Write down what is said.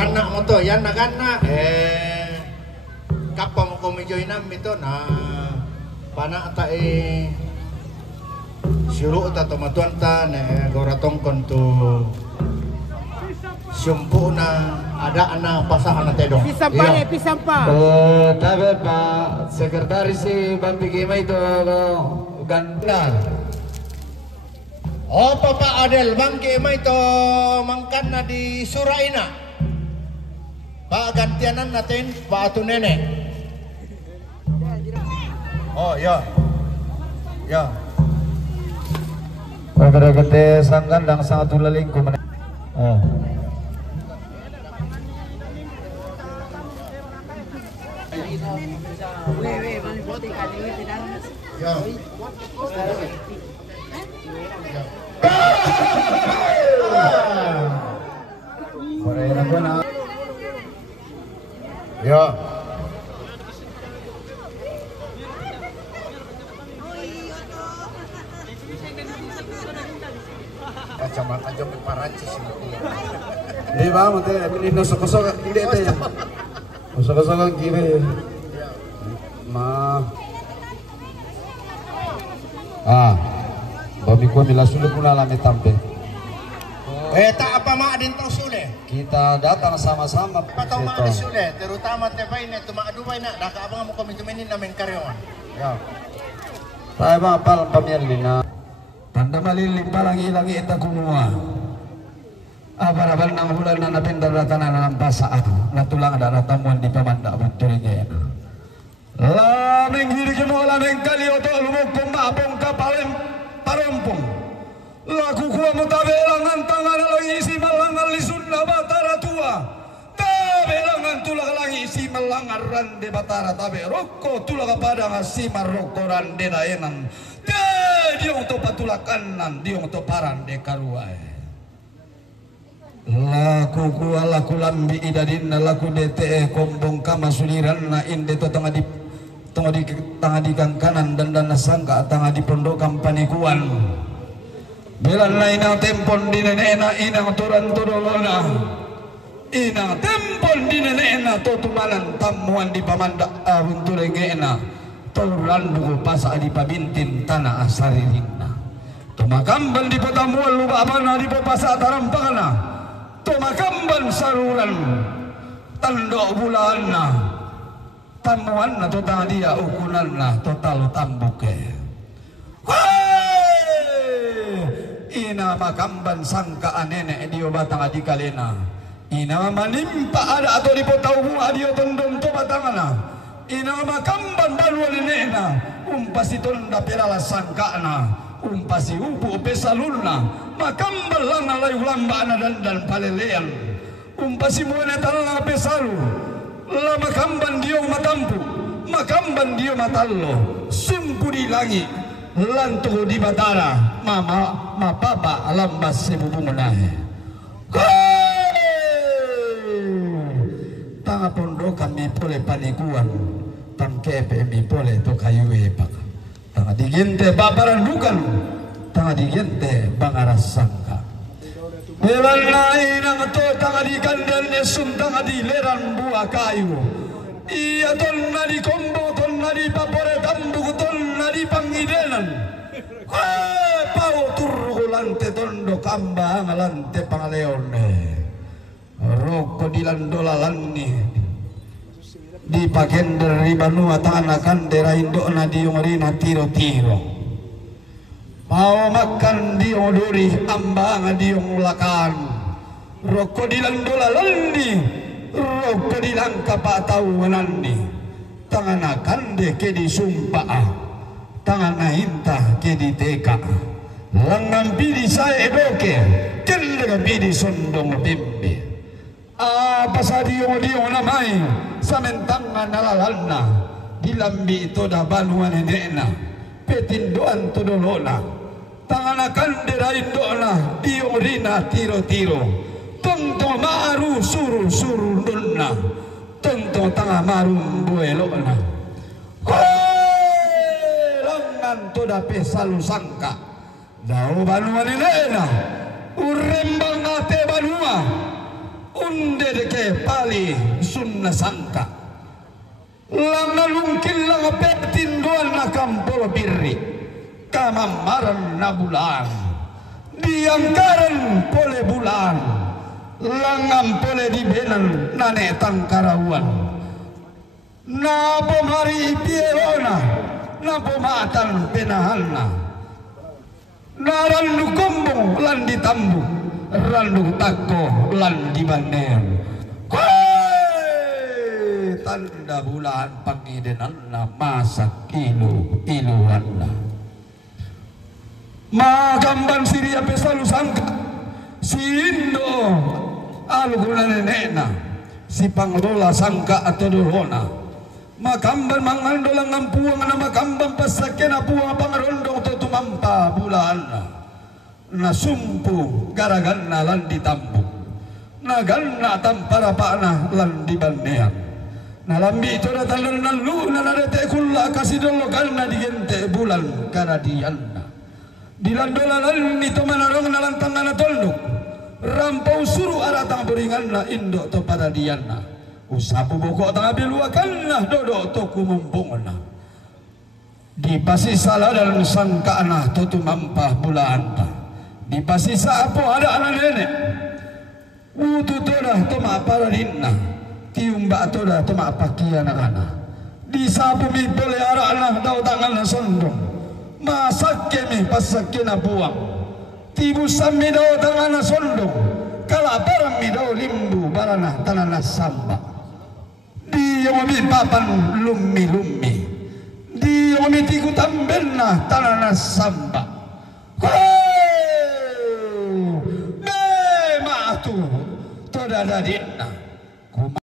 gana mo to, yan na gana. Kapwa mo kumidyoy namin ito na pana ata siro ta tumatuan ta na goratong konto sumpu na ada na pasahan na tedong. Pisampa ne, pisampa. Tabe Pak Sekretaris si Bambi Gima itu ganda. Oh Papa Adel, Bangke Gima itu mangkan na di Suraina. Pak gantianan natin Pak Atu Nenek. Oh ya, ya. Pada kete sangkan dan sangat ulaling kumane. Oh. Ya. Korea gua na. Ya. Kacamata jom Parancis ini. Di ba mo te ini nosok-nosok hindi te. Nosok-nosok ang kiri. Ma. Bami ko nila sulit puna lami tampe. Tak apa mak adin tong sule. Kita datang sama-sama. Patong mak adin sule, terutama tepay na tumaadubay na daka abang mo kami tumenin namin karyawan. Ya. Tayo mga palang pamilya na tanda malilim palang ilang ita kumua. Abaraban ng hulan na napindaratan na ng basaan natulang ada natamuan di pamanda bunturin laming hiri mo laming kalioto lumugpong maapong kapalim parumpong laku kuwa mo tabelangan tangan lang isi malangal lisod na batara tua tabelangan tulak lang isi malangar rande batara tabe roko tulak pada ngasima roko rande daenan diong to patulakanan diong to parande karuai laku kuwa laku lambi idadin na laku DTE kombong kama suliran na inde to tengah di kanan dan sangka tengah di pondokan panikuan belan na inang tempon di nenena inang turan tudolona inang tempon di nenena to tumanan tamuan di pamanda ahun tulengena turan dugo pasa di pabintin tanah asariringna tumakamban di potamuan lupa mana di popasa tarampana tumakamban saruran tandok bulan na tamuan na total dia ukunan na total tambuke ina makamban sangka anene dio batang adikalena ina manimpa ada atau di potau bunga dio tondong to batangana ina makamban balwa nena umpasi tonda pelala sangkana umpasi umpu pesalulna makambal lang layu lambana dan palelean umpasi muana tanang pesalu la makamban dio matampu makamban dio matallo sungku di langit lantu di batara mama mapapa lambas sebubungunahe tanga pondok kami pole panikuan tangkepe mi pole to kayu epak tanga digente babaran dukan tanga digente bangaras sangka belan lain ang to tanga di kandel nesum tanga di leran buah kayu iya ton na di kombo ton na di papore tambu ton na di pangidenan pau turgo lante tondo kamba ngalante pangaleone roko dilandola lanni di pakender di banua tanakan dera indo na di yongorina tiro-tiro mau makan di odori ambang di yongulakan roko dilandola lanni roko dilangka patau nanni tanganakan de ke di sumpah tangana hinta ke di teka langan pidi saya doke kendega pidi sondong bimbi apa sadio namai samentangan nalalana dilambi itu dah baluan nenekna petindoan tudolona tanganakan derain doana diorina tiro-tiro tentu maru suru donna tentu tangah marum buelona langan tu dah pesalu sangka dau baluan nenekna urembang ate banua unde deke pali sunna sangka lang nalungkin lang petinduan na kampol birri kamamaran na bulan diangkaran pole bulan langam pole dibenan nanetang karawan na pomari pierona na pomatan penahanna na randu kombong lan ditambu randu tako lan dibaner tanda bulan pangidenanna masak iluanna magamban siria pesalu sangka si Indo aluguna nenena si panglola sangka atau durona makamban mangandolang ngampuang na makamban pasakena puang pangarondong to tumampa bulan na sumpu garaganna lan ditambu na ganna tampara pana lan dibanean na lambi ito na talan na luna na rete kulla kasidolo ganna digente bulan karadianna dilandolan ito manarong na lantangan na tolok rampau suruh aratang beringan na indo to paradianna usapu boko tang abiluakan na dodo to kumumpong na di pasisa dan sangka na to tumampah bulan pa di pasisa apo ada anak nenek utu toda to maparadinna tiumba toda to mapakia anak-anak di sapu mi boleh ara anak daw tangan na sondong masak kemi pasak na buang tibu sami daw tangan na sondong kala parang mi daw limbu barana tanana samba di yomi papan lummi di yomi tiku tamben na tanana samba me maatu toda dadin